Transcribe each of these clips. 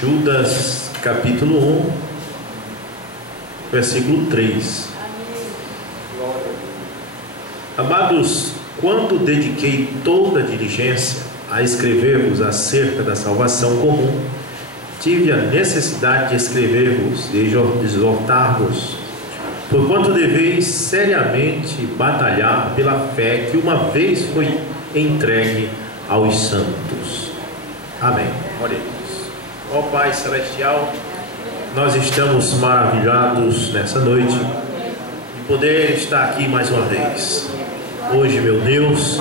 Judas capítulo 1, versículo 3. Amados, quando dediquei toda a diligência a escrever-vos acerca da salvação comum, tive a necessidade de escrever-vos e exortar-vos, porquanto deveis seriamente batalhar pela fé que uma vez foi entregue aos santos. Amém. Oremos. Ó Pai Celestial, nós estamos maravilhados nessa noite de poder estar aqui mais uma vez. Hoje, meu Deus,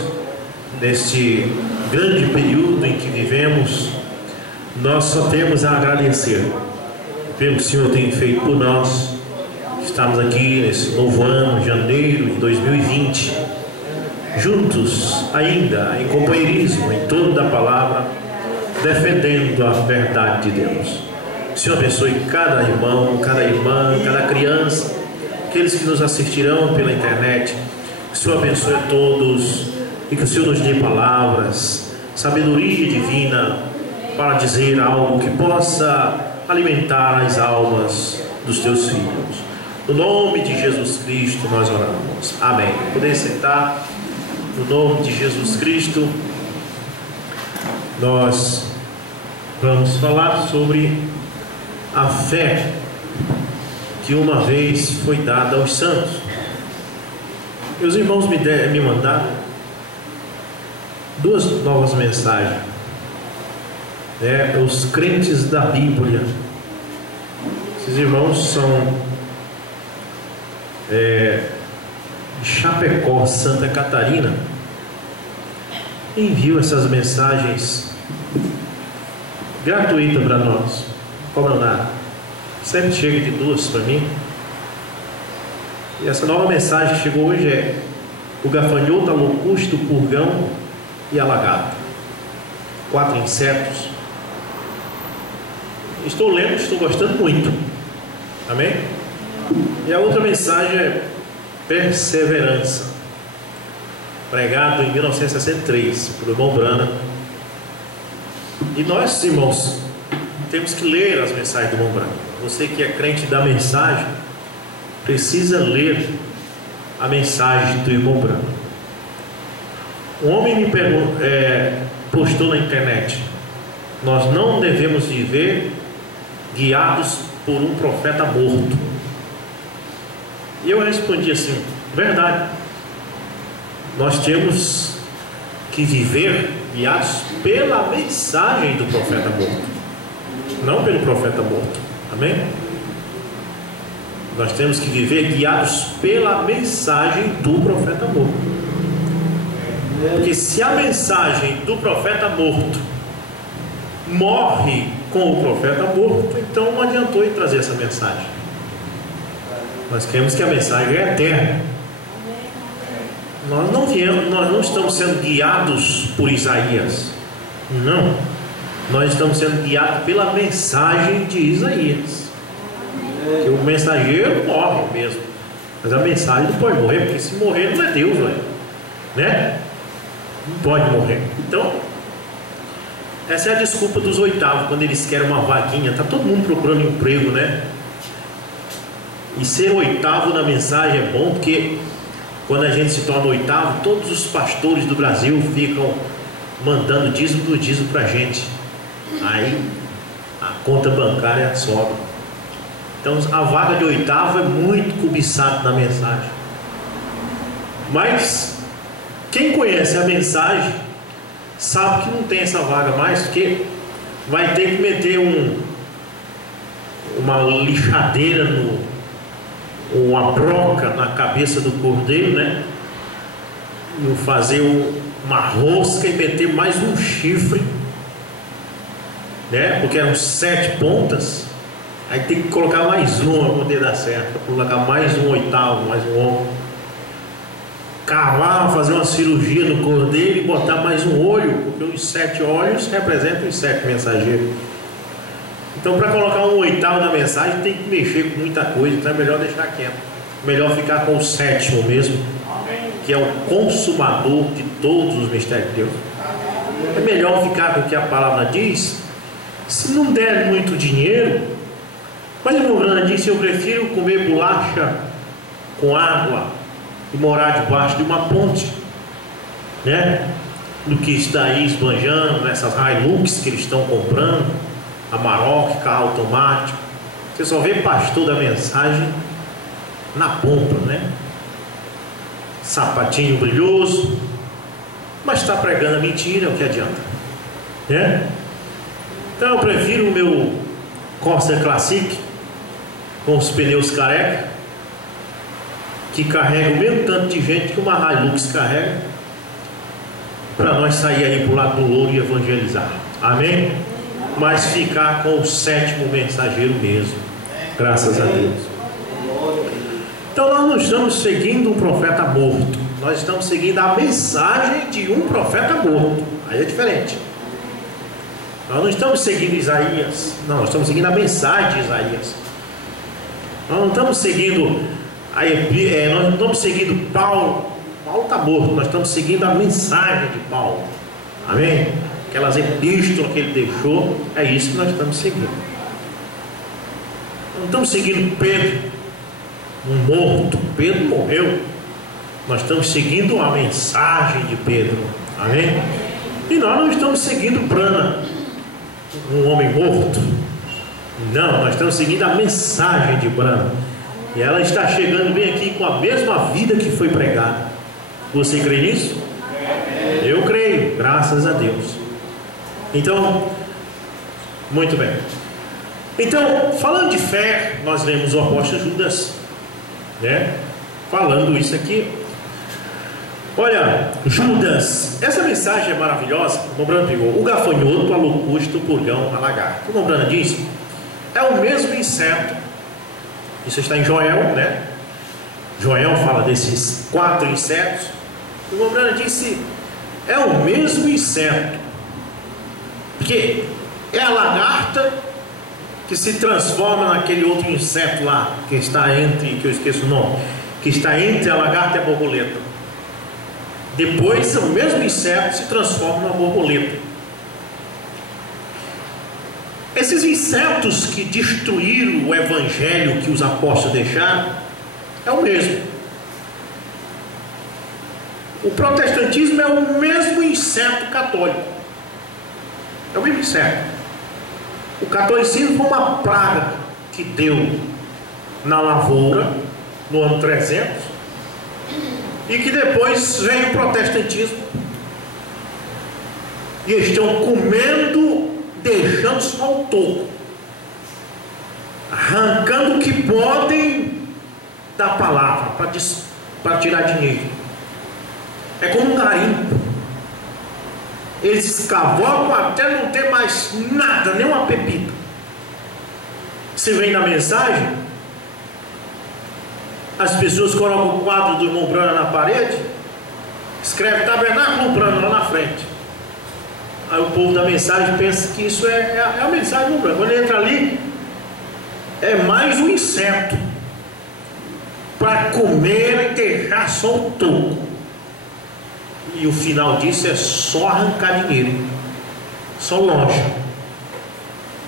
neste grande período em que vivemos, nós só temos a agradecer pelo que o Senhor tem feito por nós. Estamos aqui nesse novo ano, janeiro de 2020, juntos ainda em companheirismo, em torno da palavra, defendendo a verdade de Deus. O Senhor abençoe cada irmão, cada irmã, cada criança, aqueles que nos assistirão pela internet. Que o Senhor abençoe a todos e que o Senhor nos dê palavras, sabedoria divina para dizer algo que possa alimentar as almas dos teus filhos. No nome de Jesus Cristo nós oramos. Amém. Poder sentar. No nome de Jesus Cristo nós vamos falar sobre a fé que uma vez foi dada aos santos. Meus irmãos me mandaram duas novas mensagens, os crentes da Bíblia. Esses irmãos são de Chapecó, Santa Catarina. Enviam essas mensagens gratuita para nós, cobra nada, sempre chega de duas para mim. E essa nova mensagem que chegou hoje é: o gafanhoto, a locusta, o purgão e a lagarta. 4 insetos. Estou lendo, estou gostando muito. Amém? E a outra mensagem é perseverança, pregado em 1963 por irmão Brana. E nós, irmãos, temos que ler as mensagens do irmão Brana. Você que é crente da mensagem, precisa ler a mensagem do irmão Brana. Um homem me postou na internet: nós não devemos viver guiados por um profeta morto. E eu respondi assim: verdade. Nós temos que viver guiados pela mensagem do profeta morto, não pelo profeta morto. Amém? Nós temos que viver guiados pela mensagem do profeta morto. Porque se a mensagem do profeta morto morre com o profeta morto, então não adiantou ele trazer essa mensagem. Nós queremos que a mensagem é eterna. Nós não estamos sendo guiados por Isaías. Não. Nós estamos sendo guiados pela mensagem de Isaías. Que o mensageiro morre mesmo, mas a mensagem não pode morrer, porque se morrer não é Deus, né? Não pode morrer. Então, essa é a desculpa dos oitavos, quando eles querem uma vaguinha. Está todo mundo procurando emprego, né? E ser oitavo na mensagem é bom, porque quando a gente se torna oitavo, todos os pastores do Brasil ficam mandando dízimo do dízimo para a gente. Aí a conta bancária sobe. Então a vaga de oitavo é muito cobiçada na mensagem. Mas quem conhece a mensagem sabe que não tem essa vaga mais, porque vai ter que meter uma lixadeira uma broca na cabeça do cordeiro, né? E fazer uma rosca e meter mais um chifre, né? Porque eram 7 pontas. Aí tem que colocar mais um para poder dar certo, colocar mais um oitavo, mais um ombro. Cavar, fazer uma cirurgia no cordeiro e botar mais um olho, porque os 7 olhos representam os 7 mensageiros. Então, para colocar um oitavo na mensagem, tem que mexer com muita coisa, então é melhor deixar quieto. Melhor ficar com o 7º mesmo, que é o consumador de todos os mistérios de Deus. É melhor ficar com o que a palavra diz. Se não der muito dinheiro, mas o irmão Brana disse: eu prefiro comer bolacha com água e morar debaixo de uma ponte, né, do que estar aí esbanjando nessas Hilux que eles estão comprando, Amarok, carro automático. Você só vê pastor da mensagem na pompa, né? Sapatinho brilhoso, mas está pregando a mentira, o que adianta, né? Então eu prefiro o meu Corsa Classic com os pneus careca, que carrega o mesmo tanto de gente que uma Hilux carrega, para nós sair aí para o lado do louro e evangelizar, amém? Mas ficar com o 7º mensageiro mesmo, graças a Deus. Então nós não estamos seguindo um profeta morto, nós estamos seguindo a mensagem de um profeta morto. Aí é diferente. Nós não estamos seguindo Isaías, não, nós estamos seguindo a mensagem de Isaías. Nós não estamos seguindo nós não estamos seguindo Paulo. Paulo está morto, nós estamos seguindo a mensagem de Paulo, amém? Aquelas epístolas que ele deixou, é isso que nós estamos seguindo. Não estamos seguindo Pedro, um morto. Pedro morreu. Nós estamos seguindo a mensagem de Pedro, amém? E nós não estamos seguindo Brana, um homem morto. Não, nós estamos seguindo a mensagem de Brana, e ela está chegando bem aqui com a mesma vida que foi pregada. Você crê nisso? Eu creio, graças a Deus. Então, muito bem. Então, falando de fé, nós lemos o apóstolo Judas, né, falando isso aqui. Olha, Judas, essa mensagem é maravilhosa. O irmão Brana pegou o gafanhoto, a locusta, o purgão, a lagarta. O irmão Brana diz: é o mesmo inseto. Isso está em Joel, né? Joel fala desses 4 insetos. O irmão Brana disse: é o mesmo inseto, porque é a lagarta que se transforma naquele outro inseto lá, que está entre, que eu esqueço o nome, que está entre a lagarta e a borboleta. Depois o mesmo inseto se transforma numa borboleta. Esses insetos que destruíram o evangelho que os apóstolos deixaram é o mesmo. O protestantismo é o mesmo inseto católico. É o mesmo inseto. O catolicismo foi uma praga que deu na lavoura no ano 300, e que depois veio o protestantismo, e estão comendo, deixando só o toco, arrancando o que podem da palavra para tirar dinheiro. É como um garimpo. Eles escavocam até não ter mais nada, nem uma pepita. Você vem na mensagem, as pessoas colocam o quadro do irmão Brana na parede, escreve Tabernáculo Brana lá na frente. Aí o povo da mensagem pensa que isso é a mensagem do Brana. Quando ele entra ali, é mais um inseto para comer e deixar só o toco. E o final disso é só arrancar dinheiro, só loja.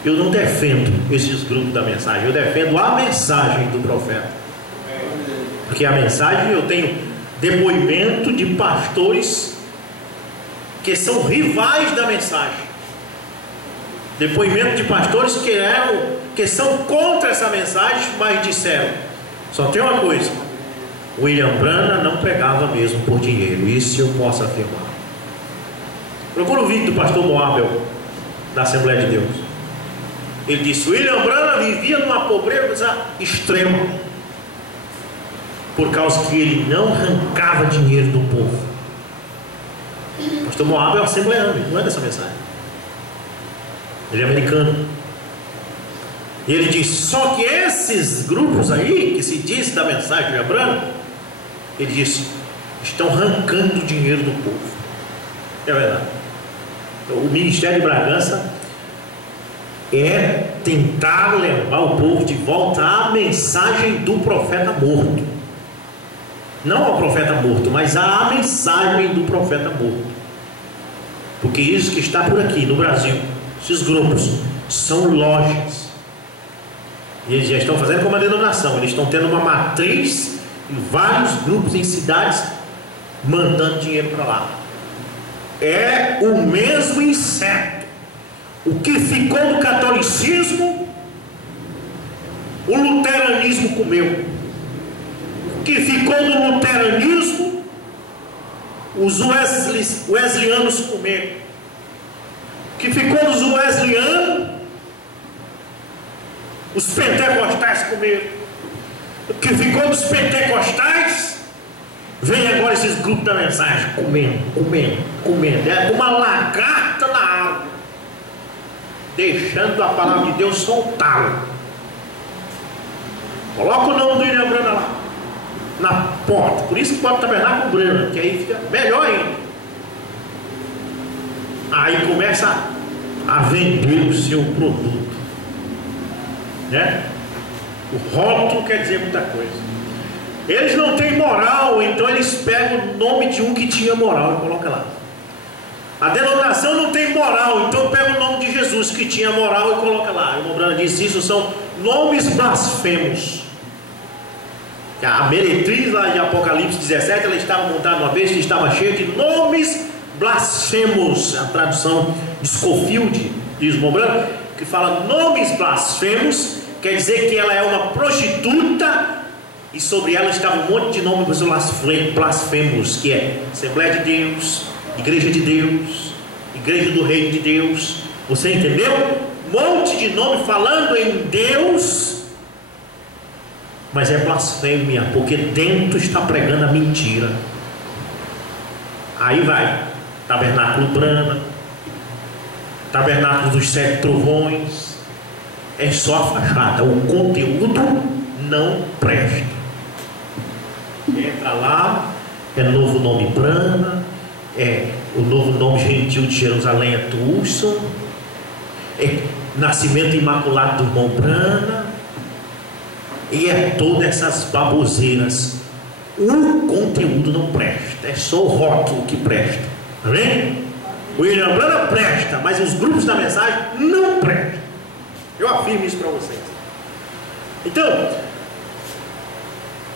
Eu não defendo esses grupos da mensagem, eu defendo a mensagem do profeta. Porque a mensagem, eu tenho depoimento de pastores que são rivais da mensagem, depoimento de pastores que são contra essa mensagem, mas disseram: só tem uma coisa, William Brana não pregava mesmo por dinheiro. Isso eu posso afirmar. Procura o vídeo do pastor Moabel da Assembleia de Deus. Ele disse: William Brana vivia numa pobreza extrema, por causa que ele não arrancava dinheiro do povo. O pastor Moabel é assembleano, não é dessa mensagem. Ele é americano. E ele diz: só que esses grupos aí, que se diz da mensagem de Abraão, ele disse, estão arrancando o dinheiro do povo. É verdade. Então, o ministério de Bragança é tentar levar o povo de volta à mensagem do profeta morto. Não ao profeta morto, mas à mensagem do profeta morto. Porque isso que está por aqui no Brasil, esses grupos, são lojas. E eles já estão fazendo como uma denominação. Eles estão tendo uma matriz em vários grupos em cidades, mandando dinheiro para lá. É o mesmo inseto. O que ficou do catolicismo, o luteranismo comeu. O que ficou do luteranismo, os wesleyanos comeram. O que ficou dos wesleyanos, os pentecostais comeram. O que ficou dos pentecostais, vem agora esses grupos da mensagem comendo. É uma lagarta na água, deixando a palavra de Deus soltá-la. Coloca o nome do William Branham lá na porta. Por isso que pode tabernáculo Branham, que aí fica melhor ainda. Aí começa a vender o seu produto, né? O rótulo quer dizer muita coisa. Eles não têm moral, então eles pegam o nome de um que tinha moral e colocam lá. A denominação não tem moral, então pega o nome de Jesus que tinha moral e coloca lá. O irmão Branham disse: isso são nomes blasfemos. A meretriz lá de Apocalipse 17, ela estava montada uma vez que estava cheia de nomes blasfemos. A tradução de Scofield, diz o irmão Branham, que fala nomes blasfemos, quer dizer que ela é uma prostituta e sobre ela estava um monte de nomes blasfemos, que é Assembleia de Deus, Igreja de Deus, Igreja do Reino de Deus. Você entendeu? Um monte de nome falando em Deus, mas é blasfêmia, porque dentro está pregando a mentira. Aí vai Tabernáculo Branham, Tabernáculo dos Sete Trovões. É só a fachada, o conteúdo não presta. Entra lá, é novo nome Branham, é o novo nome gentil de Jerusalém, é Tulson, é nascimento imaculado do irmão Branham, e é todas essas baboseiras. O conteúdo não presta, é só o rótulo que presta. Amém? O William Branham presta, mas os grupos da mensagem não prestam. Eu afirmo isso para vocês. Então,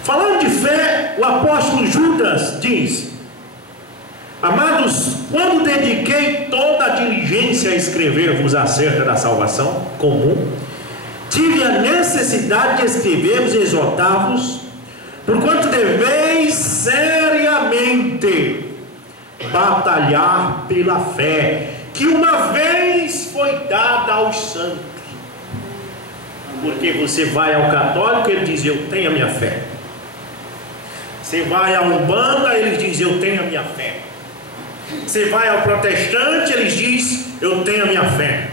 falando de fé, o apóstolo Judas diz: amados, quando dediquei toda a diligência a escrever-vos acerca da salvação comum, tive a necessidade de escrever-vos e exortar-vos, porquanto deveis seriamente batalhar pela fé, que uma vez foi dada aos santos. Porque você vai ao católico, ele diz: eu tenho a minha fé. Você vai à Umbanda, ele diz: eu tenho a minha fé. Você vai ao protestante, ele diz: eu tenho a minha fé.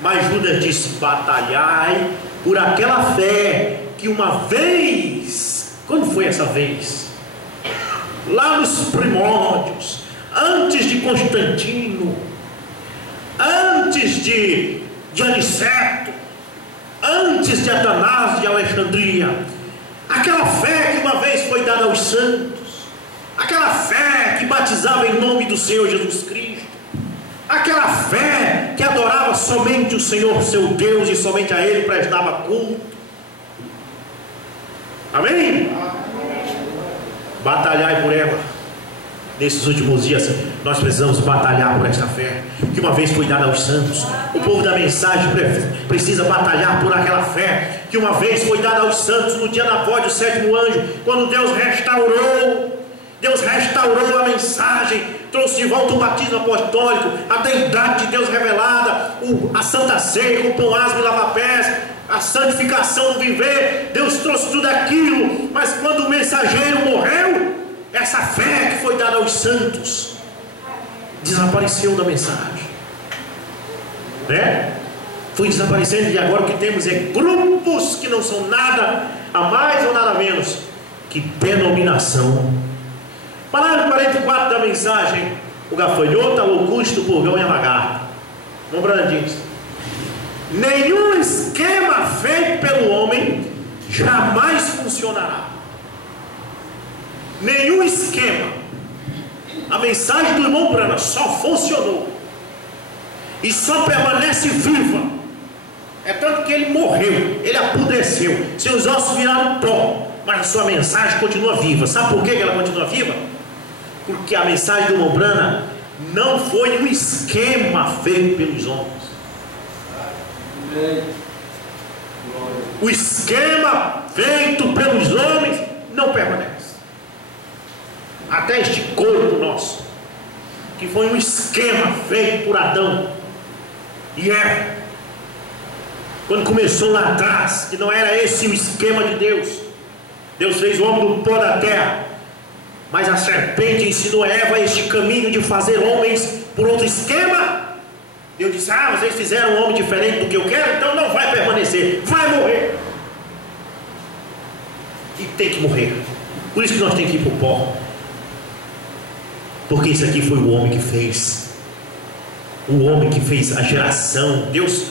Mas Judas disse: batalhai por aquela fé que uma vez. Quando foi essa vez? Lá nos primórdios, antes de Constantino, antes de Aniceto, antes de Atanásio de Alexandria. Aquela fé que uma vez foi dada aos santos, aquela fé que batizava em nome do Senhor Jesus Cristo, aquela fé que adorava somente o Senhor seu Deus e somente a Ele prestava culto. Amém? Batalhai por ela. Nesses últimos dias nós precisamos batalhar por esta fé que uma vez foi dada aos santos. O povo da mensagem precisa batalhar por aquela fé que uma vez foi dada aos santos no dia da voz do sétimo anjo, quando Deus restaurou a mensagem, trouxe de volta o batismo apostólico, a deidade de Deus revelada, a santa ceia com pão asmo e lava-pés, a santificação do viver. Deus trouxe tudo aquilo, mas quando o mensageiro morreu, essa fé que foi dada aos santos desapareceu da mensagem, né? foi desaparecendo, e agora o que temos é grupos que não são nada a mais ou nada menos que denominação. Parágrafo 44 da mensagem: o gafanhoto, a locusta, o purgão e a lagarta. Lembrando disso, nenhum esquema feito pelo homem jamais funcionará. Nenhum esquema. A mensagem do irmão Branham só funcionou e só permanece viva. É tanto que ele morreu, ele apodreceu, seus ossos viraram pó, mas a sua mensagem continua viva. Sabe por que ela continua viva? Porque a mensagem do irmão Branham não foi um esquema feito pelos homens. O esquema feito pelos homens não permanece. Até este corpo nosso, que foi um esquema feito por Adão e Eva, quando começou lá atrás, que não era esse o esquema de Deus. Deus fez o homem do pó da terra, mas a serpente ensinou a Eva este caminho de fazer homens por outro esquema. Deus disse: ah, vocês fizeram um homem diferente do que eu quero, então não vai permanecer, vai morrer. E tem que morrer. Por isso que nós temos que ir para o pó, porque isso aqui foi o homem que fez. O homem que fez a geração. Deus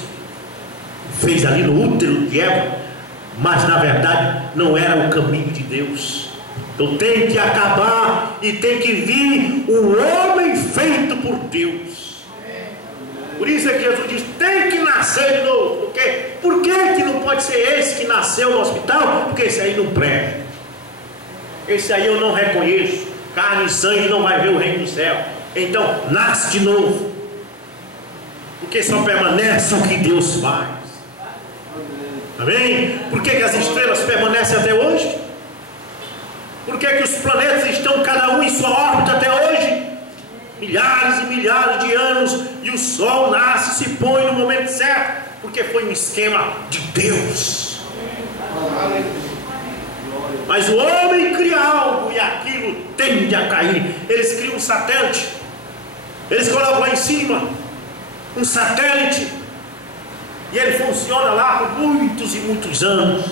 fez ali no útero de Eva, mas na verdade não era o caminho de Deus. Então tem que acabar e tem que vir o homem feito por Deus. Por isso é que Jesus diz: tem que nascer de novo. Por que não pode ser esse que nasceu no hospital? Porque esse aí não presta. Esse aí eu não reconheço. Carne e sangue não vai ver o reino do céu. Então nasce de novo, porque só permanece o que Deus faz. Amém? Por que as estrelas permanecem até hoje? Por que os planetas estão cada um em sua órbita até hoje? Milhares e milhares de anos, e o sol nasce, se põe no momento certo, porque foi um esquema de Deus. Mas o homem cria algo e aquilo tende a cair. Eles criam um satélite, eles colocam lá em cima um satélite, e ele funciona lá por muitos e muitos anos.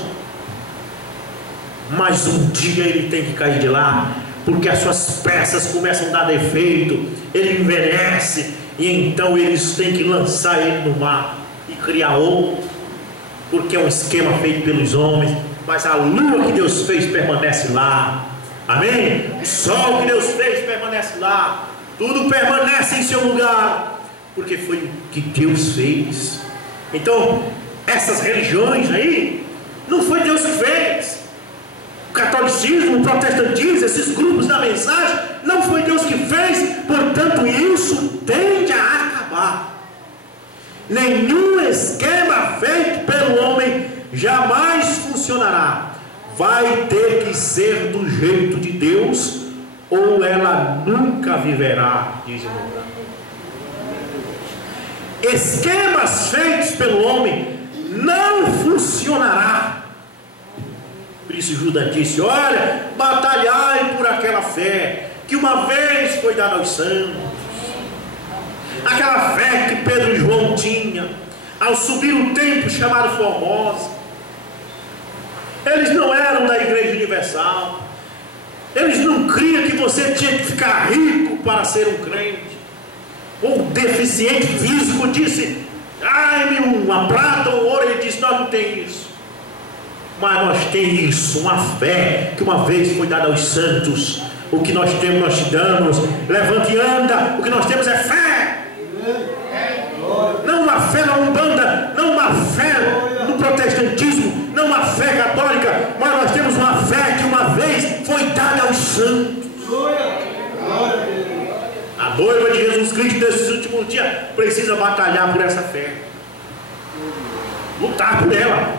Mas um dia ele tem que cair de lá, porque as suas peças começam a dar defeito, ele envelhece, e então eles têm que lançar ele no mar e criar outro, porque é um esquema feito pelos homens. Mas a lua que Deus fez permanece lá. Amém? O sol que Deus fez permanece lá. Tudo permanece em seu lugar, porque foi o que Deus fez. Então essas religiões aí, não foi Deus que fez. O catolicismo, o protestantismo, esses grupos da mensagem, não foi Deus que fez. Portanto isso tende a acabar. Nenhum esquema feito pelo homem jamais funcionará. Vai ter que ser do jeito de Deus, ou ela nunca viverá, diz o irmão. Esquemas feitos pelo homem não funcionará. Por isso Judas disse: olha, batalhai por aquela fé que uma vez foi dada aos santos. Aquela fé que Pedro e João tinham ao subir o templo chamado Formosa. Eles não eram da Igreja Universal. Eles não criam que você tinha que ficar rico para ser um crente. Ou deficiente físico disse: ai-me uma prata ou ouro. Ele disse: nós não temos isso. Mas nós temos isso, uma fé que uma vez foi dada aos santos. O que nós temos, nós te damos. Levante e anda. O que nós temos é fé. Não uma fé na Umbanda, não uma fé no protestantismo, não uma fé católica, mas nós temos uma fé que uma vez foi dada aos santos. A noiva de Jesus Cristo nesses últimos dias precisa batalhar por essa fé, lutar por ela,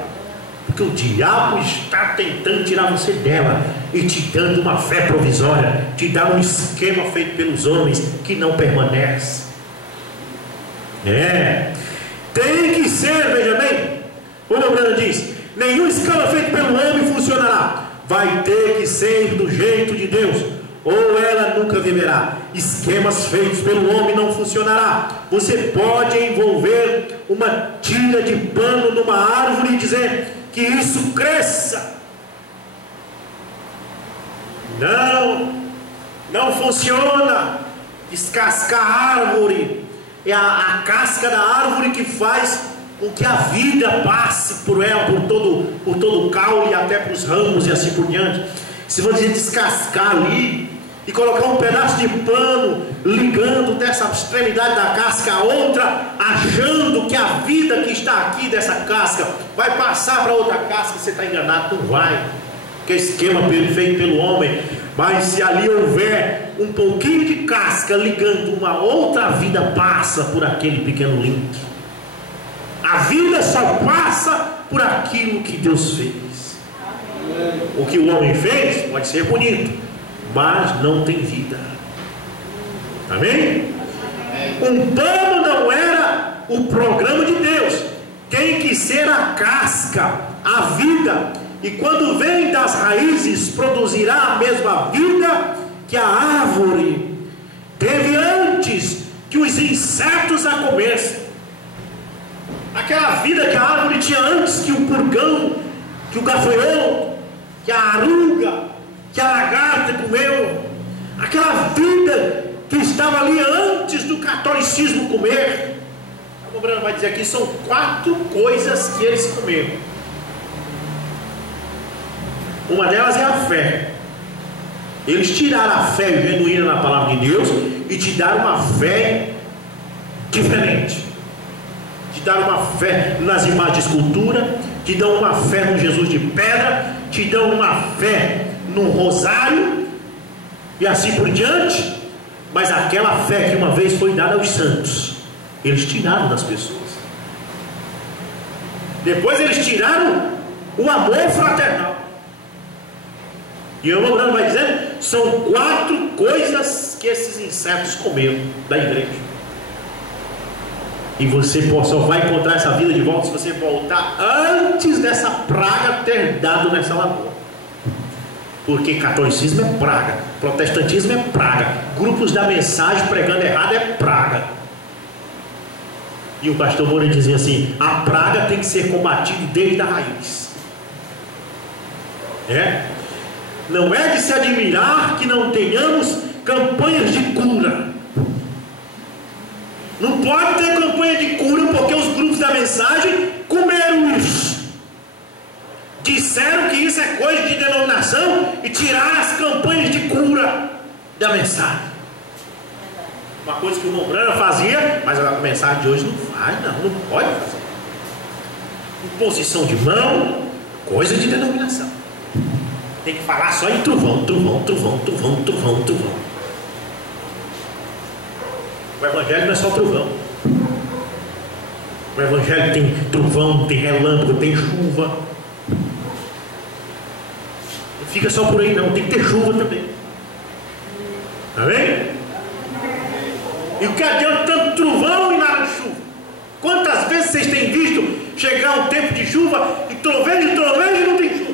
porque o diabo está tentando tirar você dela e te dando uma fé provisória, te dando um esquema feito pelos homens que não permanece. Tem que ser, veja bem, o irmão Branham diz: nenhum esquema feito pelo homem funcionará. Vai ter que ser do jeito de Deus, ou ela nunca viverá. Esquemas feitos pelo homem não funcionará. Você pode envolver uma tira de pano numa árvore e dizer que isso cresça. Não funciona. Descascar a árvore é a casca da árvore que faz com que a vida passe por ela, por todo o caule e até para os ramos e assim por diante. Se você descascar ali e colocar um pedaço de pano ligando dessa extremidade da casca a outra, achando que a vida que está aqui dessa casca vai passar para outra casca, você está enganado, não vai, que é esquema feito pelo homem. Mas se ali houver um pouquinho de casca ligando uma outra vida, passa por aquele pequeno link. A vida só passa por aquilo que Deus fez. O que o homem fez pode ser bonito, mas não tem vida. Amém? Um pano não era o programa de Deus. Tem que ser a casca, a vida. E quando vem das raízes, produzirá a mesma vida que a árvore teve antes que os insetos a comessem. Aquela vida que a árvore tinha antes que o purgão, que o gafanhoto, que a aruga, que a lagarta comeu. Aquela vida que estava ali antes do catolicismo comer. O Breno vai dizer aqui, são 4 coisas que eles comeram. Uma delas é a fé. Eles tiraram a fé genuína na palavra de Deus e te deram uma fé diferente. Te deram uma fé nas imagens de escultura, te dão uma fé no Jesus de pedra, te dão uma fé no rosário e assim por diante. Mas aquela fé que uma vez foi dada aos santos, eles tiraram das pessoas. Depois eles tiraram o amor fraternal. E o irmão vai dizendo, são 4 coisas que esses insetos comeram da igreja. E você só vai encontrar essa vida de volta se você voltar antes dessa praga ter dado nessa lagoa. Porque catolicismo é praga, protestantismo é praga, grupos da mensagem pregando errado é praga. E o pastor Moura dizia assim, a praga tem que ser combatida desde a raiz. Não é de se admirar que não tenhamos campanhas de cura. Não pode ter campanha de cura porque os grupos da mensagem comeram isso. Disseram que isso é coisa de denominação e tiraram as campanhas de cura da mensagem. Uma coisa que o irmão Brana fazia, mas a mensagem de hoje não faz, não pode fazer. Imposição de mão, coisa de denominação. Tem que falar só em trovão, trovão, trovão, trovão, trovão, trovão. O evangelho não é só trovão. O evangelho tem trovão, tem relâmpago, tem chuva. Não fica só por aí não, tem que ter chuva também. Amém? E o que adianta tanto trovão e nada de chuva? Quantas vezes vocês têm visto chegar um tempo de chuva e troveja e não tem chuva?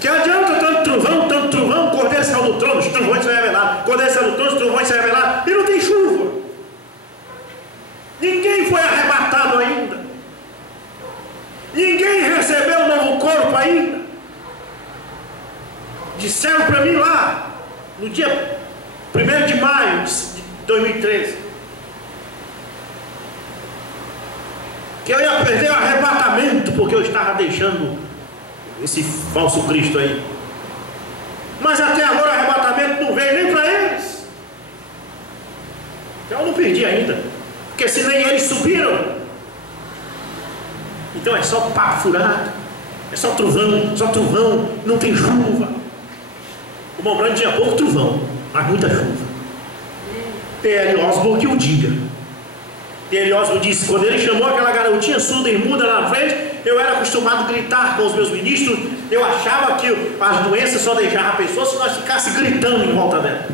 Que adianta tanto trovão, cordeiro saiu do trono, os trovões se revelaram, cordeiro saiu do trono, os trovões se revelaram, e não tem chuva. Ninguém foi arrebatado ainda. Ninguém recebeu um novo corpo ainda. Disseram para mim lá, no dia 1º de maio de 2013, que eu ia perder o arrebatamento porque eu estava deixando esse falso Cristo aí. Mas até agora o arrebatamento não veio nem para eles. Então eu não perdi ainda, porque se nem eles subiram. Então é só papo furado, é só trovão, não tem chuva. O Mão Branco tinha pouco trovão, mas muita chuva. T.L. Osborne que o diga. T.L. Osborne disse, quando ele chamou aquela garotinha surda e muda na frente, eu era acostumado a gritar com os meus ministros. Eu achava que as doenças só deixavam a pessoa se nós ficássemos gritando em volta dela.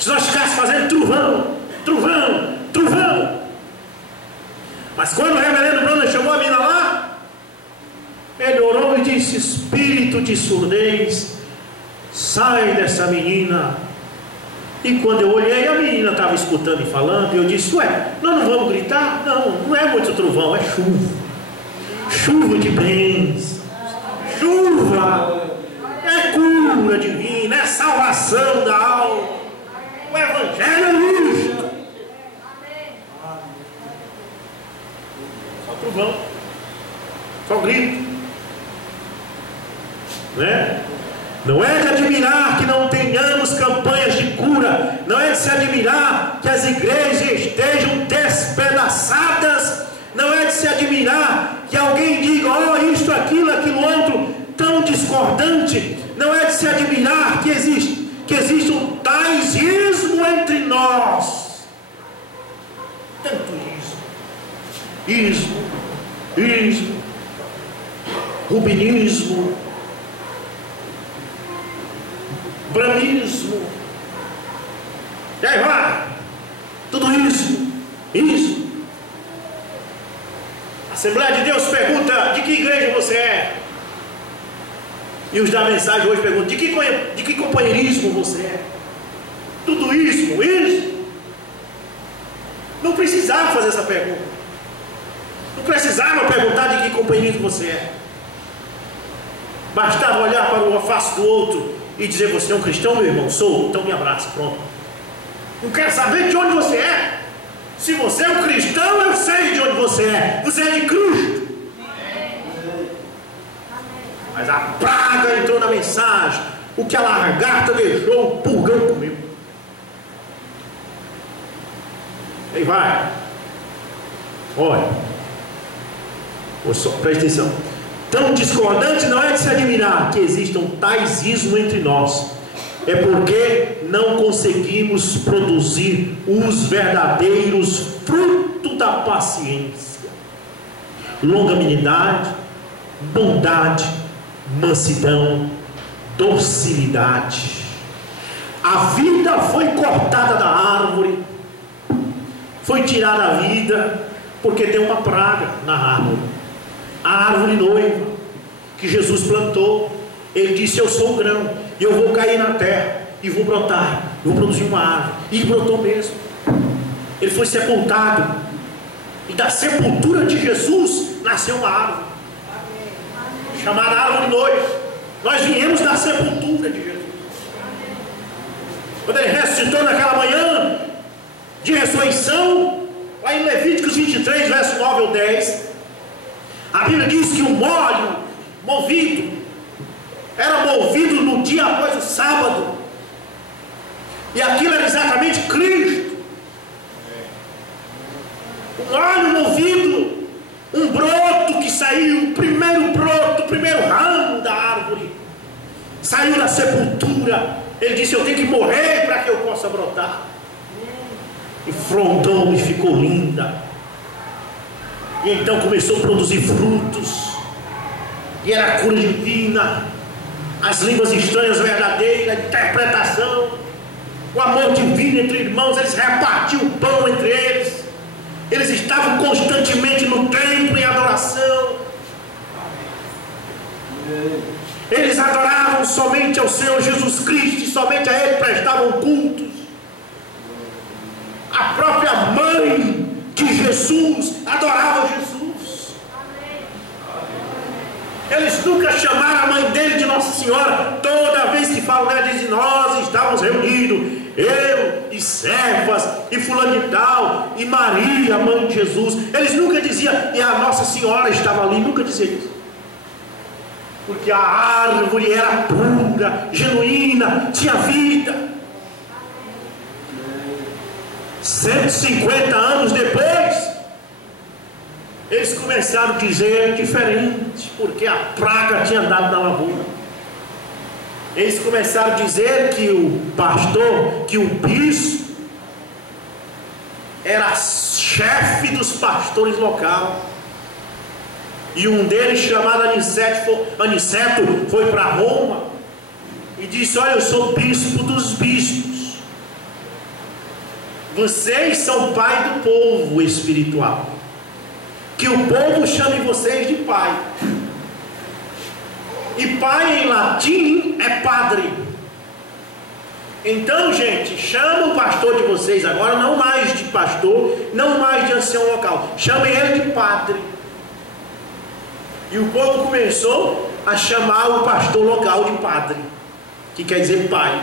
Se nós ficássemos fazendo trovão, trovão, trovão. Mas quando o reverendo Bruno chamou a mina lá, ele orou e disse, espírito de surdez, sai dessa menina. E quando eu olhei, a menina estava escutando e falando, e eu disse: ué, nós não vamos gritar? Não, não é muito trovão, é chuva. Chuva de bênçãos, chuva, é cura divina, é salvação da alma. O Evangelho é isto. Só trovão, só grito, né? Não é de admirar que não tenhamos campanhas de cura, não é de se admirar que as igrejas estejam despedaçadas, não é de se admirar que alguém diga: oh, isto, aquilo, aquilo outro, tão discordante, não é de se admirar que existe um tais ismo entre nós, tanto ismo, rubinismo, branismo, e aí vai, tudo isso. A Assembleia de Deus pergunta: de que igreja você é? E os da mensagem hoje perguntam: de que companheirismo você é? Tudo isso. Não precisava fazer essa pergunta, não precisava perguntar de que companheirismo você é. Bastava olhar para o face do outro e dizer: você é um cristão, meu irmão? Sou, então me abraça, pronto. Não quero saber de onde você é. Se você é um cristão, eu sei de onde você é. Você é de Cristo. Mas a praga entrou na mensagem. O que a lagarta deixou, o pulgão comeu. Aí vai. Olha, presta atenção. Tão discordante não é de se admirar que existam tais ismos entre nós, é porque não conseguimos produzir os verdadeiros frutos da paciência, longanimidade, bondade, mansidão, docilidade. A vida foi cortada da árvore, foi tirada a vida, porque tem uma praga na árvore. A árvore noiva que Jesus plantou. Ele disse: eu sou o grão, e eu vou cair na terra, e vou brotar, vou produzir uma árvore. E ele brotou mesmo. Ele foi sepultado, e da sepultura de Jesus nasceu uma árvore, chamada árvore noiva. Nós viemos da sepultura de Jesus. Quando ele ressuscitou naquela manhã de ressurreição, lá em Levíticos 23, verso 9 ao 10, a Bíblia diz que o óleo era movido no dia após o sábado, e aquilo era exatamente Cristo. Um óleo movido, um broto que saiu, o primeiro broto, o primeiro ramo da árvore, saiu da sepultura. Ele disse: eu tenho que morrer para que eu possa brotar. E frondou e ficou linda. E então começou a produzir frutos, e era a cura divina, as línguas estranhas verdadeiras, a interpretação, o amor divino entre irmãos. Eles repartiam o pão entre eles, eles estavam constantemente no templo em adoração, eles adoravam somente ao Senhor Jesus Cristo, e somente a Ele prestavam cultos. A própria mãe de Jesus adorava Jesus. Eles nunca chamaram a mãe dele de Nossa Senhora. Toda vez que falam dela, dizem: nós estávamos reunidos, eu e Cefas e fulano de tal e Maria, mãe de Jesus. Eles nunca diziam: e a Nossa Senhora estava ali. Nunca diziam isso, porque a árvore era pura, genuína, tinha vida. 150 anos depois, eles começaram a dizer diferente, porque a praga tinha andado na lavoura. Eles começaram a dizer que o pastor, que o bispo, era chefe dos pastores locais. E um deles, chamado Aniceto, foi para Roma e disse: olha, eu sou bispo dos bispos. Vocês são pai do povo espiritual, que o povo chame vocês de pai. E pai em latim é padre. Então, gente, chama o pastor de vocês agora, não mais de pastor, não mais de ancião local, chamem ele de padre. E o povo começou a chamar o pastor local de padre, que quer dizer pai.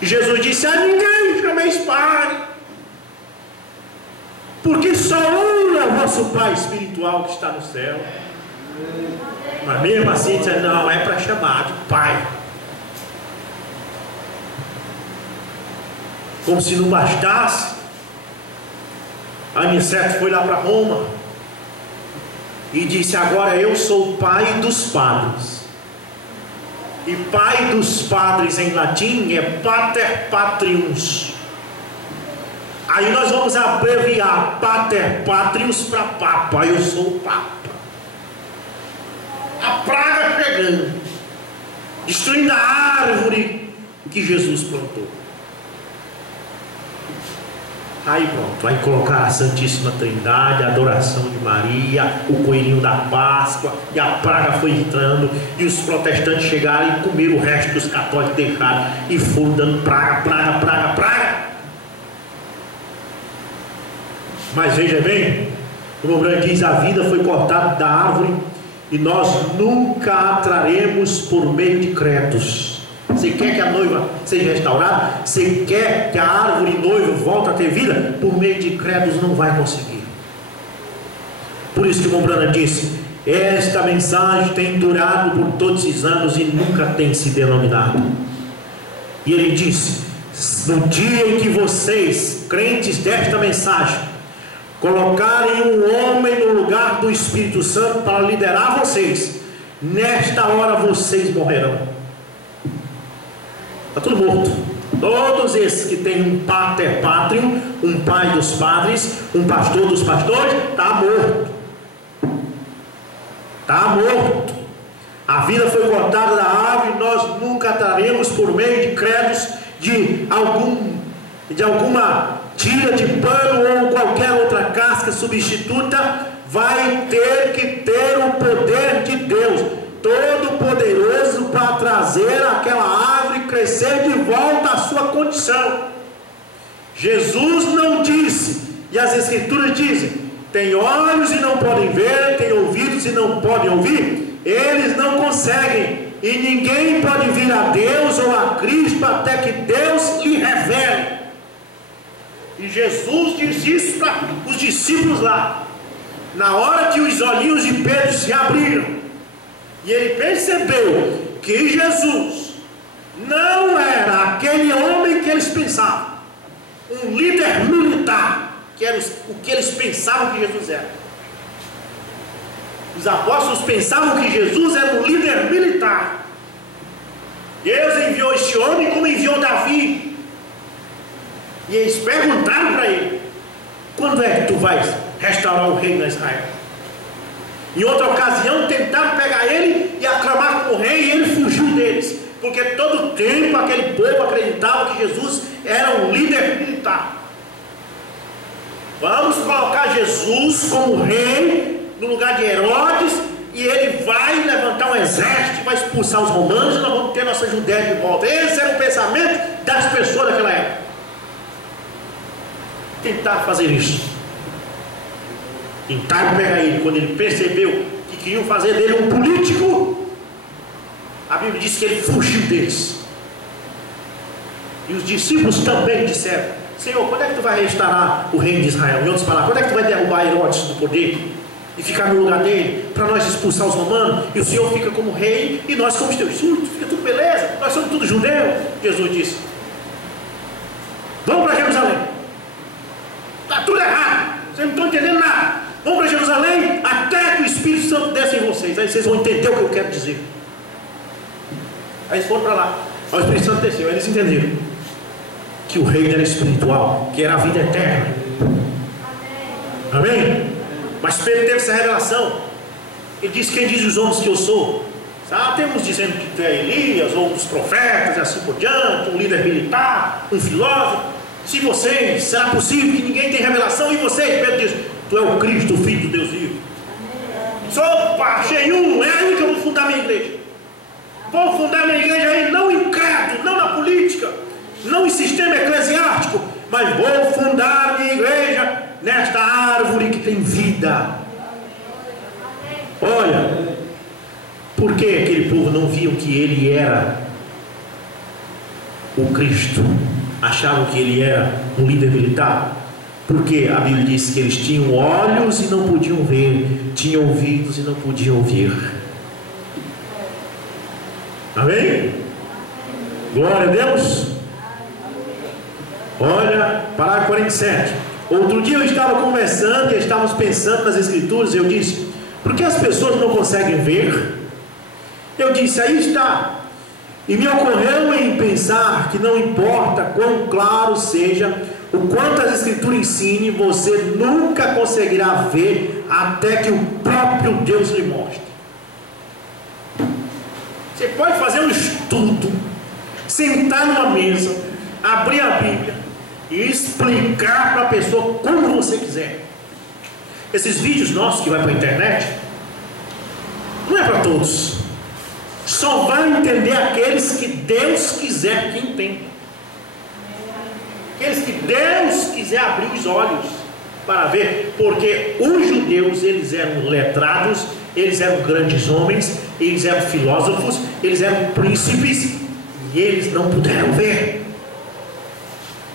E Jesus disse: a ninguém chameis pai, porque só um é o vosso Pai espiritual que está no céu. Mas mesmo assim disse: não, é para chamar de pai. Como se não bastasse, Aniceto foi lá para Roma e disse: agora eu sou o pai dos padres. E pai dos padres em latim é pater patrius. Aí nós vamos abreviar pater patrius para papa. Eu sou o papa. A praga chegando, destruindo a árvore que Jesus plantou. Aí pronto, vai colocar a Santíssima Trindade, a adoração de Maria, o coelhinho da Páscoa, e a praga foi entrando, e os protestantes chegaram e comeram o resto que os católicos deixaram, e foram dando praga. Mas veja bem, o Brando diz: a vida foi cortada da árvore, e nós nunca a traremos por meio de credos. Você quer que a noiva seja restaurada? Você quer que a árvore noiva volte a ter vida? Por meio de credos não vai conseguir. Por isso que o Mombrana disse: esta mensagem tem durado por todos esses anos e nunca tem se denominado. E ele disse: no dia em que vocês, crentes desta mensagem, colocarem um homem no lugar do Espírito Santo para liderar vocês, nesta hora vocês morrerão. Está tudo morto. Todos esses que têm um pater patrium, um pai dos padres, um pastor dos pastores, está morto. Está morto. A vida foi cortada da árvore. Nós nunca traremos por meio de credos de alguma tira de pano ou qualquer outra casca substituta. Vai ter que ter o poder de Deus todo poderoso para trazer aquela árvore crescer de volta à sua condição. Jesus não disse, e as escrituras dizem: tem olhos e não podem ver, tem ouvidos e não podem ouvir. Eles não conseguem, e ninguém pode vir a Deus ou a Cristo até que Deus lhe revele. E Jesus diz isso para os discípulos lá, na hora que os olhinhos de Pedro se abriram, e ele percebeu que Jesus não era aquele homem que eles pensavam, um líder militar, que era o que eles pensavam que Jesus era. Os apóstolos pensavam que Jesus era um líder militar. Deus enviou este homem como enviou Davi. E eles perguntaram para ele: quando é que tu vais restaurar o reino de Israel? Em outra ocasião tentaram pegar ele e aclamar como rei, e ele fugiu deles, porque todo o tempo aquele povo acreditava que Jesus era um líder militar. Vamos colocar Jesus como rei no lugar de Herodes, e ele vai levantar um exército, vai expulsar os romanos, e nós vamos ter nossa Judéia de volta. Esse era o pensamento das pessoas daquela época. Tentar fazer isso. Tentaram pegar ele. Quando ele percebeu que queriam fazer dele um político, a Bíblia diz que ele fugiu deles. E os discípulos também disseram: Senhor, quando é que tu vai restaurar o reino de Israel? Em outras palavras, quando é que tu vai derrubar Herodes do poder e ficar no lugar dele, para nós expulsar os romanos, e o Senhor fica como rei e nós somos teus súditos? Fica tudo beleza, nós somos tudo judeus. Jesus disse: vamos para Jerusalém. Está tudo errado, vocês não estão entendendo nada. Vamos para Jerusalém até que o Espírito Santo desça em vocês. Aí vocês vão entender o que eu quero dizer. Aí eles foram para lá. Aí o Espírito Santo desceu. Aí eles entenderam que o reino era espiritual, que era a vida eterna. Amém? Mas Pedro teve essa revelação. Ele disse: quem diz os homens que eu sou? Temos dizendo que tu é Elias, ou um dos profetas, e assim por diante, um líder militar, um filósofo. Se vocês, será possível que ninguém tenha revelação? E vocês? Pedro diz: tu é o Cristo, o Filho do Deus vivo. Opa, achei um, é aí que eu vou fundar minha igreja. Vou fundar minha igreja aí, não em credo, não na política, não em sistema eclesiástico, mas vou fundar minha igreja nesta árvore que tem vida. Olha, por que aquele povo não viu que ele era o Cristo? Achavam que ele era um líder militar? Porque a Bíblia diz que eles tinham olhos e não podiam ver, tinham ouvidos e não podiam ouvir. Amém? Glória a Deus. Olha, parágrafo 47. Outro dia eu estava conversando e estávamos pensando nas Escrituras, e eu disse: por que as pessoas não conseguem ver? Eu disse: aí está. E me ocorreu em pensar que não importa quão claro seja, o quanto as Escrituras ensinem, você nunca conseguirá ver até que o próprio Deus lhe mostre. Você pode fazer um estudo, sentar numa mesa, abrir a Bíblia e explicar para a pessoa como você quiser. Esses vídeos nossos que vai para a internet não é para todos. Só vai entender aqueles que Deus quiser que entendam. Aqueles que Deus quiser abrir os olhos para ver, porque os judeus, eles eram letrados, eles eram grandes homens, eles eram filósofos, eles eram príncipes, e eles não puderam ver.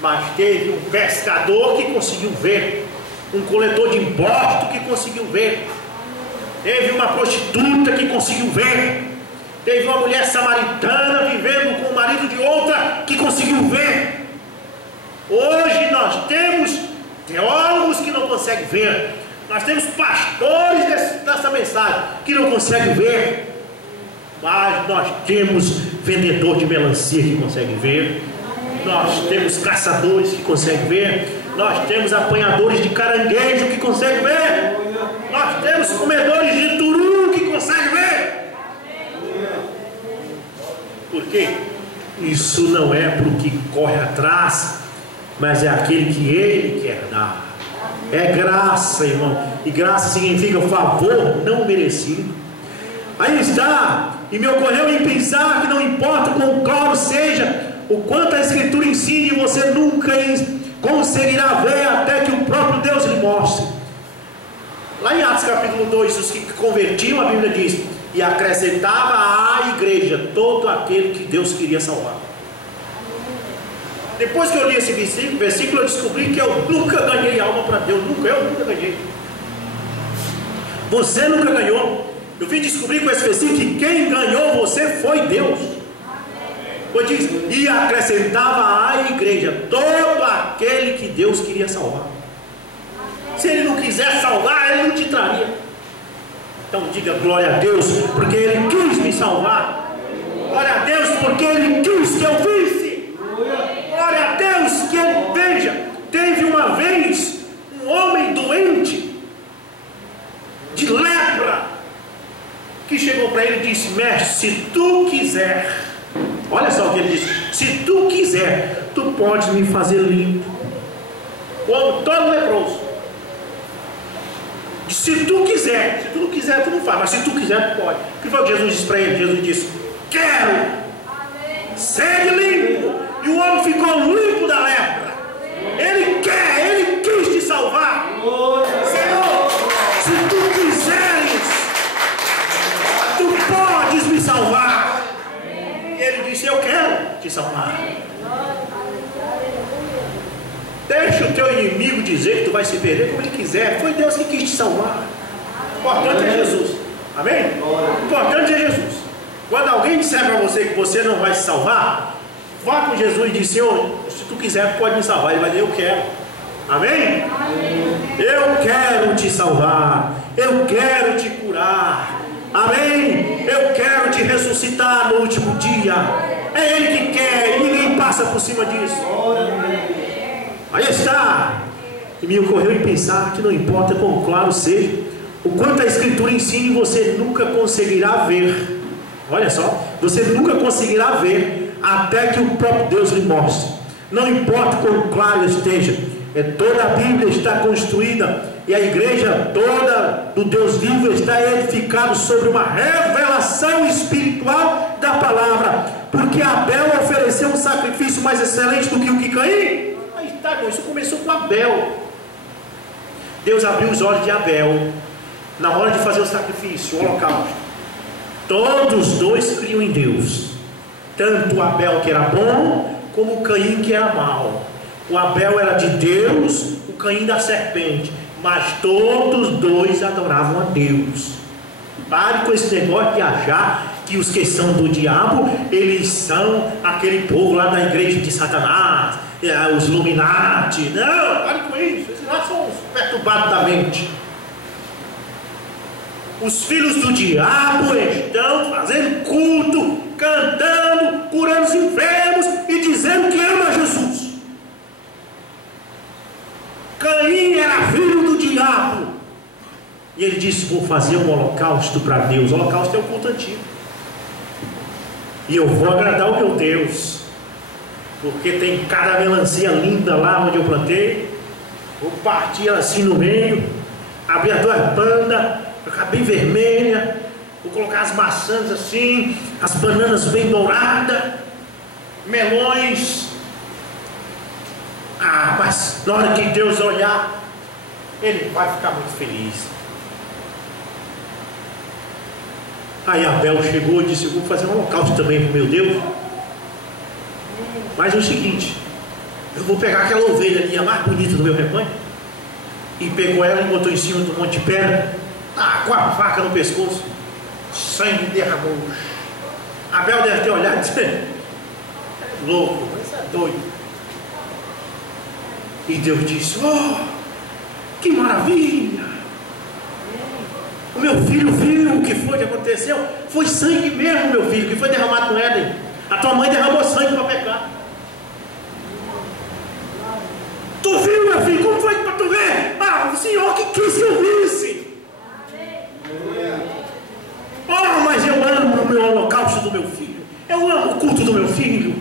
Mas teve um pescador que conseguiu ver, um coletor de impostos que conseguiu ver, teve uma prostituta que conseguiu ver, teve uma mulher samaritana vivendo com o marido de outra que conseguiu ver. Hoje nós temos teólogos que não conseguem ver, nós temos pastores dessa mensagem que não conseguem ver, mas nós temos vendedor de melancia que consegue ver, nós temos caçadores que conseguem ver, nós temos apanhadores de caranguejo que conseguem ver, nós temos comedores de turu que conseguem ver. Por quê? Isso não é para o que corre atrás, mas é aquele que Ele quer dar. É graça, irmão. E graça significa favor não merecido. Aí está. E me ocorreu em pensar que não importa quão claro seja, o quanto a Escritura ensina, você nunca conseguirá ver até que o próprio Deus lhe mostre. Lá em Atos capítulo 2, os que convertiam, a Bíblia diz: e acrescentava à igreja todo aquele que Deus queria salvar. Depois que eu li esse versículo, eu descobri que eu nunca ganhei alma para Deus. Eu nunca ganhei. Você nunca ganhou. Eu vim descobrir com esse versículo que quem ganhou você foi Deus. Pois diz: e acrescentava à igreja todo aquele que Deus queria salvar. Se Ele não quiser salvar, Ele não te traria. Então diga glória a Deus, porque Ele quis me salvar. Glória a Deus, porque Ele quis que eu visse. Glória a Deus, que Ele, veja, teve uma vez um homem doente de lepra que chegou para ele e disse: mestre, se tu quiser, olha só o que ele disse: se tu quiser, tu podes me fazer limpo. O homem todo leproso. Se tu quiser, se tu não quiser, tu não faz, mas se tu quiser, tu pode. O que foi que Jesus disse para ele? Jesus disse: quero, segue limpo. E o homem ficou limpo da lepra. Ele quer, Ele quis te salvar. Senhor, se tu quiseres, tu podes me salvar. E Ele disse: eu quero te salvar. Deixa o teu inimigo dizer que tu vai se perder como ele quiser. Foi Deus que quis te salvar. O importante é Jesus. Amém? O importante é Jesus. Quando alguém disser para você que você não vai se salvar, vá com Jesus e diz: Senhor, se tu quiser, pode me salvar. Ele vai dizer: eu quero. Amém? Eu quero te salvar. Eu quero te curar. Amém? Eu quero te ressuscitar no último dia. É Ele que quer, e ninguém passa por cima disso. Aí está. E me ocorreu em pensar que não importa quão claro seja, o quanto a Escritura ensina, você nunca conseguirá ver. Olha só, você nunca conseguirá ver até que o próprio Deus lhe mostre. Não importa quão claro esteja, toda a Bíblia está construída, e a igreja toda do Deus vivo está edificada sobre uma revelação espiritual da palavra. porque Abel ofereceu um sacrifício mais excelente do que o que Caim? Aí está, irmão, isso começou com Abel. Deus abriu os olhos de Abel na hora de fazer o sacrifício, o holocausto. Todos os dois criam em Deus, tanto Abel que era bom, como o Caim que era mau. O Abel era de Deus, o Caim da serpente, mas todos os dois adoravam a Deus. Pare com esse negócio de achar que os que são do diabo, eles são aquele povo lá da igreja de Satanás, os Illuminati. Não, pare com isso, esses lá são os perturbados da mente. Os filhos do diabo estão fazendo culto, cantando, curando os enfermos e dizendo que ama Jesus. Caim era filho do diabo, e ele disse: vou fazer um holocausto para Deus. O holocausto é o culto antigo, e eu vou agradar o meu Deus, porque tem cada melancia linda lá onde eu plantei. Vou partir ela assim no meio, abrir as duas bandas, ficar bem vermelha. Vou colocar as maçãs assim, as bananas bem douradas, melões. Mas na hora que Deus olhar, Ele vai ficar muito feliz. Aí Abel chegou e disse: eu vou fazer um holocausto também para o meu Deus. Mas é o seguinte, eu vou pegar aquela ovelha ali, a mais bonita do meu rebanho, e pegou ela e botou em cima do monte de pedra, com a faca no pescoço, sangue derramou. Abel deve ter olhado e disse: é louco, isso é doido. E Deus disse: oh, que maravilha! O meu filho viu o que foi que aconteceu. Foi sangue mesmo, meu filho, que foi derramado no Éden. A tua mãe derramou sangue para pecar. Tu viu, meu filho? Como foi para tu ver? O Senhor que quis que eu visse. Oh, mas eu amo o meu holocausto do meu filho. Eu amo o culto do meu filho.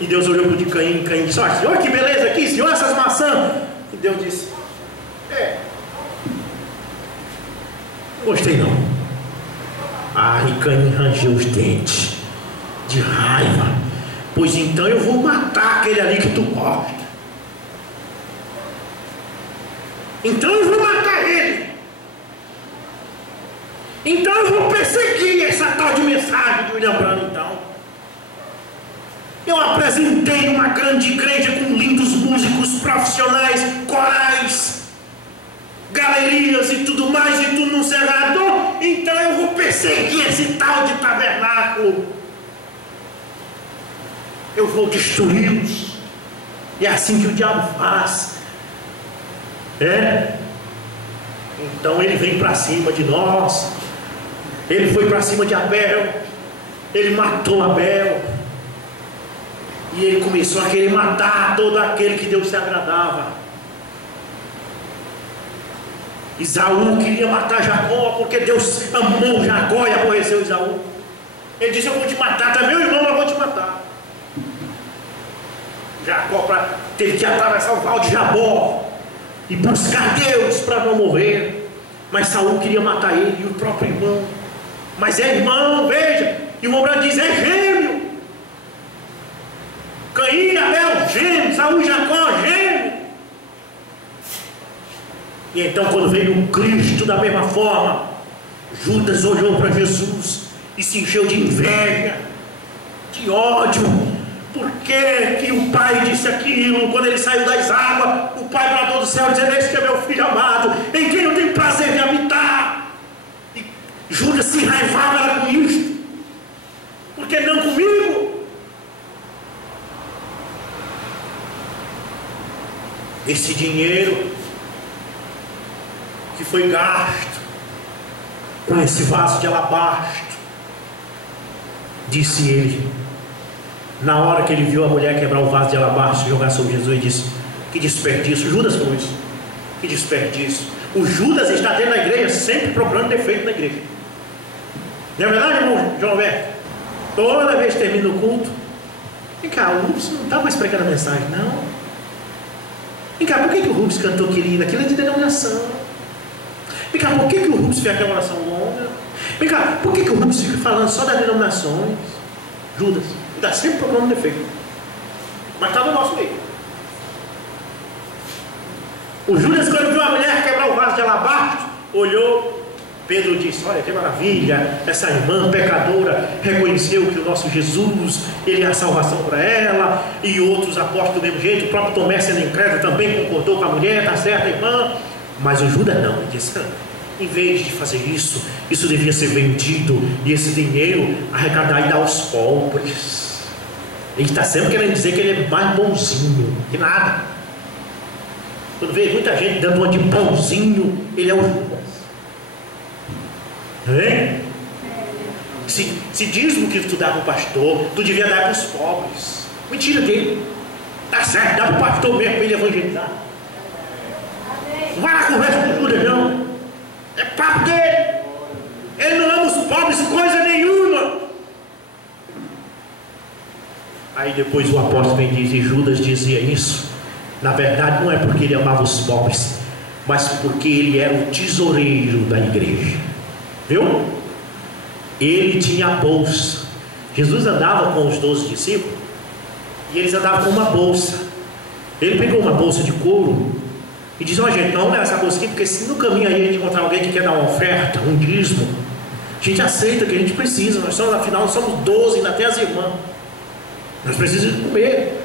E Deus olhou para o de Caim, e Caim disse: olha, Senhor, que beleza aqui, Senhor, essas maçãs. E Deus disse: não gostei não. E Caim rangeu os dentes de raiva. Pois então eu vou matar aquele ali que tu gosta. Então eu vou matar ele. Então eu vou perseguir essa tal de mensagem de William Branham. Então eu apresentei uma grande igreja com lindos músicos profissionais, corais, galerias e tudo mais, e tu não se agradou. Então eu vou perseguir esse tal de tabernáculo. Eu vou destruí-los. E é assim que o diabo faz. Então ele vem para cima de nós. Ele foi para cima de Abel. Ele matou Abel. E ele começou a querer matar todo aquele que Deus se agradava. Esaú queria matar Jacó, porque Deus amou Jacó e aborreceu Esaú. Ele disse: eu vou te matar, tu é meu irmão, eu vou te matar. Jacó teve que atravessar o val de Jabó e buscar Deus para não morrer. Mas Saul queria matar ele e o próprio irmão. Mas é irmão, veja. E o homem diz: é gêmeo. Caim, Abel, gêmeo. Saul, Jacó, gêmeo. E então, quando veio o Cristo da mesma forma, Judas olhou para Jesus e se encheu de inveja, de ódio. Por que o pai disse aquilo? Quando ele saiu das águas, o pai bradou do céu dizendo: esse que é meu filho amado, em quem eu tenho prazer de habitar. E Judas se raivava com isto. Por que não comigo? Esse dinheiro que foi gasto com esse vaso de alabastro, disse ele, na hora que ele viu a mulher quebrar o vaso de alabastro e jogar sobre Jesus, e disse: que desperdício. Judas falou isso. Que desperdício. O Judas está dentro da igreja, sempre procurando defeito na igreja. Não é verdade, irmão João Alberto? Toda vez que termina o culto: vem cá, o Rubens não está mais pregando a mensagem, não. Vem cá, por que o Rubens cantou querido? Aquilo é de denominação. Vem cá, por que o Rubens fez aquela oração longa? Vem cá, por que o Rubens fica falando só das denominações? Judas, está sempre procurando defeito, mas está no nosso meio. O Judas, quando viu a mulher quebrar o vaso de alabastro, olhou. Pedro disse: olha que maravilha, essa irmã pecadora reconheceu que o nosso Jesus, ele é a salvação para ela. E outros apóstolos do mesmo jeito. O próprio Tomé, sendo incrédulo, também concordou com a mulher: está certa, irmã. Mas o Judas não, ele disse: em vez de fazer isso, isso devia ser vendido e esse dinheiro arrecadar e dar aos pobres. Ele está sempre querendo dizer que ele é mais bonzinho que nada. Quando vê muita gente dando uma de bonzinho, ele é o Judas. Se dízimo que tu dá para o pastor, tu devia dar para os pobres. Mentira dele. Tá certo, dá para o pastor mesmo para ele evangelizar. Não vai na conversa com o Judas, não. É papo dele. Ele não ama os pobres coisa nenhuma. Aí depois o apóstolo vem dizer, e Judas dizia isso. Na verdade não é porque ele amava os pobres, mas porque ele era o tesoureiro da igreja. Viu? Ele tinha a bolsa. Jesus andava com os 12 discípulos e eles andavam com uma bolsa. Ele pegou uma bolsa de couro e disse: olha gente, não leva essa bolsa aqui, porque se no caminho aí a gente encontrar alguém que quer dar uma oferta, um dízimo, a gente aceita, que a gente precisa. Nós somos, afinal, nós somos 12, ainda tem as irmãs. Nós precisamos comer.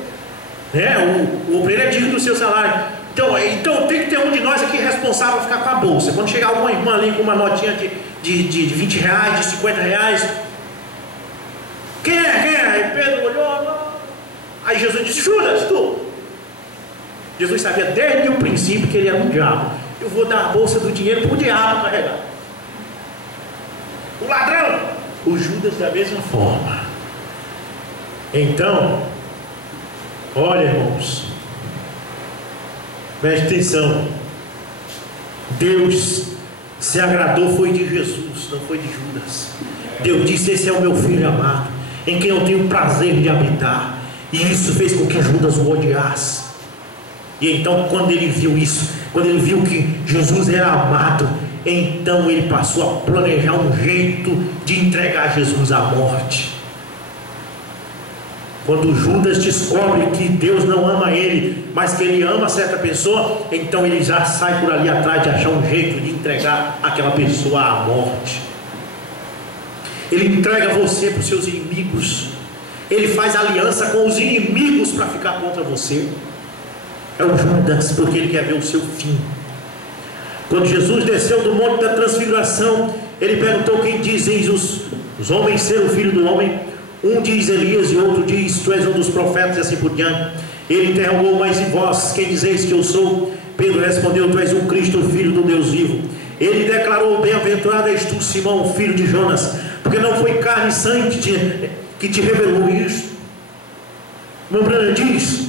O obreiro é digno do seu salário. Então tem que ter um de nós aqui responsável a ficar com a bolsa. Quando chegar alguma irmã ali com uma notinha de 20 reais, de 50 reais, quem é? Aí Pedro olhou. Aí Jesus disse: Judas, tu. Jesus sabia desde o princípio que ele era um diabo. Eu vou dar a bolsa do dinheiro para o diabo carregar. O ladrão. O Judas da mesma forma. Então, olha, irmãos, preste atenção. Deus se agradou foi de Jesus, não foi de Judas. Deus disse: esse é o meu filho amado, em quem eu tenho prazer de habitar. E isso fez com que Judas o odiasse. E então, quando ele viu isso, quando ele viu que Jesus era amado, então ele passou a planejar um jeito de entregar Jesus à morte. Quando Judas descobre que Deus não ama ele, mas que ele ama certa pessoa, então ele já sai por ali atrás de achar um jeito de entregar aquela pessoa à morte. Ele entrega você para os seus inimigos. Ele faz aliança com os inimigos para ficar contra você. É o Judas, porque ele quer ver o seu fim. Quando Jesus desceu do monte da transfiguração, ele perguntou: quem dizem os homens ser o filho do homem? Um diz Elias e outro diz: tu és um dos profetas, e assim por diante. Ele interrogou: mas e vós, quem dizeis que eu sou? Pedro respondeu: tu és o Cristo, o Filho do Deus vivo. Ele declarou: bem-aventurado és tu, Simão, filho de Jonas, porque não foi carne e sangue que te revelou isso. Meu Branham diz: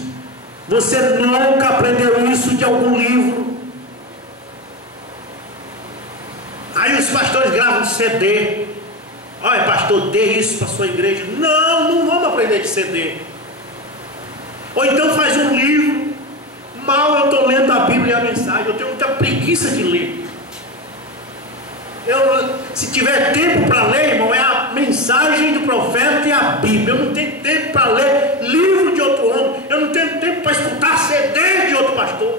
você nunca aprendeu isso de algum livro. Aí os pastores gravam CD: olha pastor, dê isso para a sua igreja. Não vamos aprender de CD. Ou então faz um livro. Mal eu estou lendo a Bíblia e a mensagem, eu tenho muita preguiça de ler. Se tiver tempo para ler, irmão, é a mensagem do profeta e a Bíblia. Eu não tenho tempo para ler livro de outro homem. Eu não tenho tempo para escutar CD de outro pastor.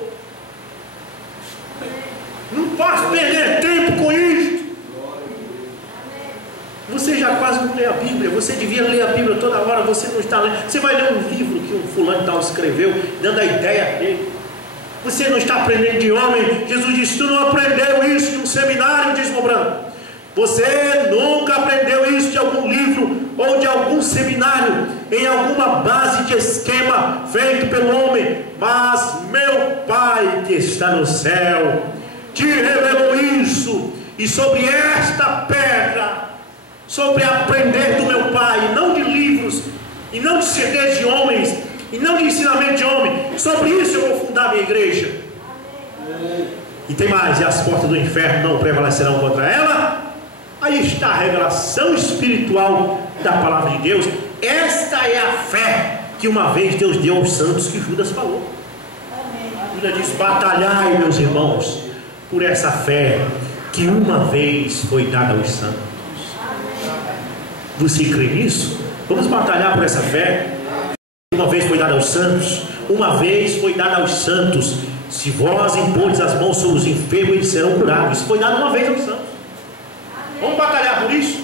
Não posso perder tempo com isso. Você já quase não lê a Bíblia. Você devia ler a Bíblia toda hora. Você não está lendo. Você vai ler um livro que um fulano tal escreveu, dando a ideia dele. Você não está aprendendo de homem. Jesus disse: tu não aprendeu isso de um seminário, diz Mobrando. Você nunca aprendeu isso de algum livro ou de algum seminário, em alguma base de esquema feito pelo homem. Mas meu Pai que está no céu te revelou isso. E sobre esta pedra, sobre aprender do meu Pai, não de livros, e não de CDs de homens, e não de ensinamento de homem, sobre isso eu vou fundar a minha igreja. E tem mais: e as portas do inferno não prevalecerão contra ela. Aí está a revelação espiritual da palavra de Deus. Esta é a fé que uma vez Deus deu aos santos, que Judas falou. Judas diz: batalhai, meus irmãos, por essa fé que uma vez foi dada aos santos. Você crê nisso? Vamos batalhar por essa fé. Uma vez foi dada aos santos. Uma vez foi dada aos santos. Se vós impordes as mãos sobre os enfermos, eles serão curados. Isso foi dado uma vez aos santos. Vamos batalhar por isso?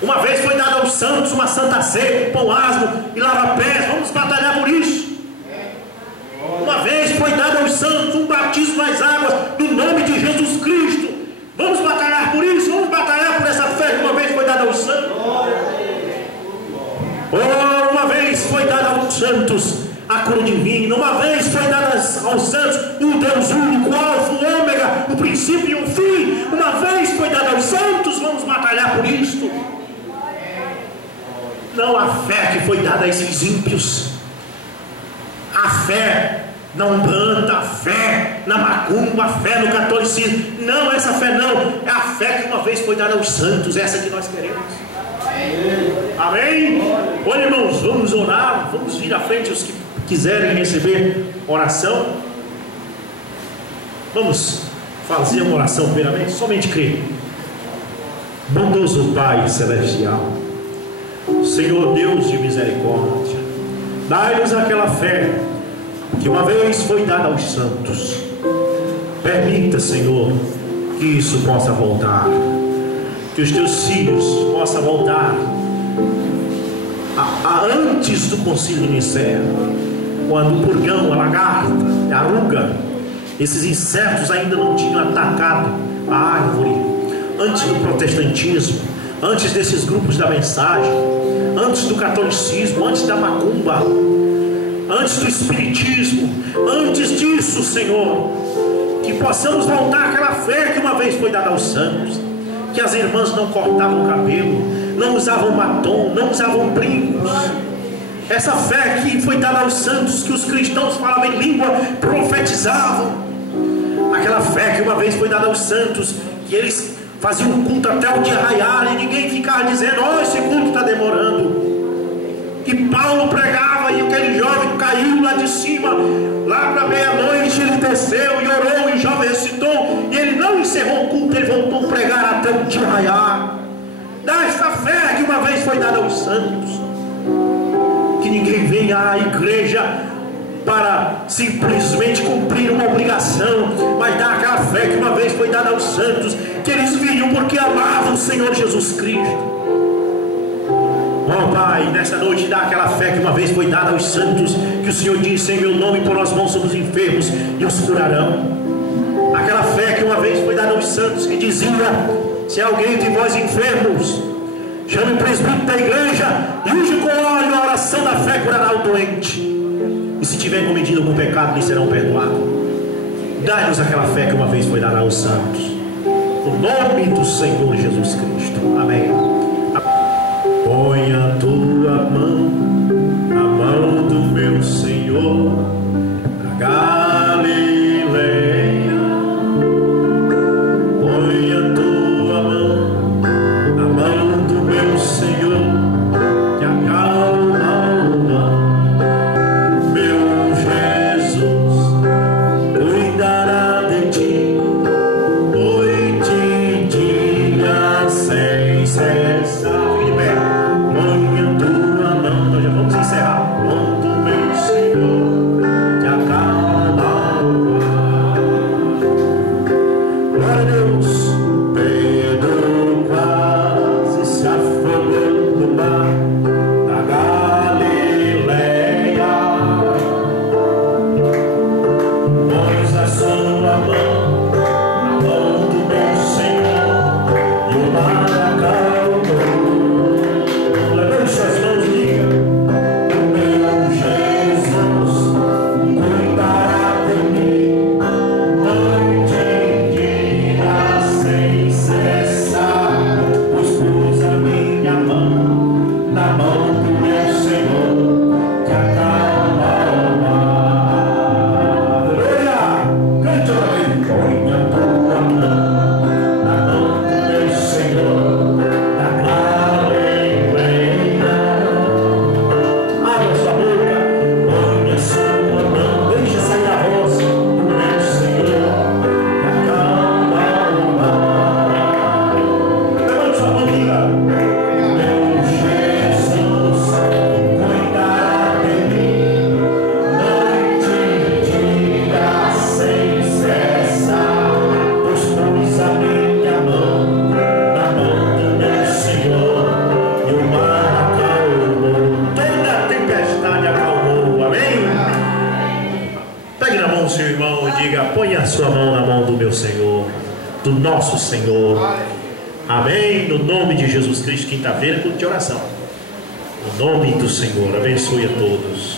Uma vez foi dado aos santos uma santa ceia, pão asmo e lava-pés. Vamos batalhar por isso. Uma vez foi dado aos santos um batismo nas águas, no nome de Jesus Cristo. Vamos batalhar por isso. Vamos batalhar por essa fé que uma vez foi dada aos santos. Oh, uma vez foi dada aos santos a cura divina. Uma vez foi dada aos santos o Deus único, o alfa, o ômega, o princípio e o fim. Uma vez foi dada aos santos. Vamos batalhar por isto. Não a fé que foi dada a esses ímpios, a fé na Umbanda, a fé na macumba, a fé no catolicismo. Não, essa fé não. É a fé que uma vez foi dada aos santos. Essa que nós queremos. Amém? Olha, irmãos, vamos orar. Vamos vir à frente os que quiserem receber oração. Vamos fazer uma oração primeiramente. Somente crer. Bondoso Pai Celestial, Senhor Deus de misericórdia, dai-nos aquela fé que uma vez foi dada aos santos. Permita, Senhor, que isso possa voltar, que os teus filhos possam voltar a antes do concílio de Nicéia, quando o purgão, a lagarta, a ruga, esses insetos ainda não tinham atacado a árvore, antes do protestantismo, antes desses grupos da mensagem, antes do catolicismo, antes da macumba, antes do espiritismo, antes disso, Senhor, que possamos voltar àquela fé que uma vez foi dada aos santos, que as irmãs não cortavam o cabelo, não usavam batom, não usavam brincos. Essa fé que foi dada aos santos, que os cristãos falavam em língua, profetizavam. Aquela fé que uma vez foi dada aos santos, que eles faziam um culto até o dia raiar e ninguém ficava dizendo: oh, esse culto está demorando. Que Paulo pregava e aquele jovem caiu lá de cima, lá para meia-noite ele desceu e orou, e o jovem recitou, e ele não encerrou o culto, ele voltou a pregar até o dia raiar. Dá esta fé que uma vez foi dada aos santos, que ninguém venha à igreja para simplesmente cumprir uma obrigação, mas dá aquela fé que uma vez foi dada aos santos, que eles vinham porque amavam o Senhor Jesus Cristo. Oh Pai, nesta noite dá aquela fé que uma vez foi dada aos santos, que o Senhor disse: em meu nome porão as mãos sobre os enfermos e os curarão. Aquela fé que uma vez foi dada aos santos, que dizia: se alguém de vós enfermos, chame o presbítero da igreja e unge com óleo, a oração da fé curará o doente, e se tiver cometido algum pecado, lhe serão perdoados. Dai-nos aquela fé que uma vez foi dada aos santos, no nome do Senhor Jesus Cristo. Amém. Põe a tua mão na mão do meu Senhor, na Galileia. Põe a tua mão na mão do meu Senhor, que acalma o mar. Meu Jesus cuidará de ti, noite e dia sem cessar. Na mão diga: põe a sua mão na mão do meu Senhor, do nosso Senhor. Amém? No nome de Jesus Cristo. Quinta-feira, culto de oração. No nome do Senhor. Abençoe a todos.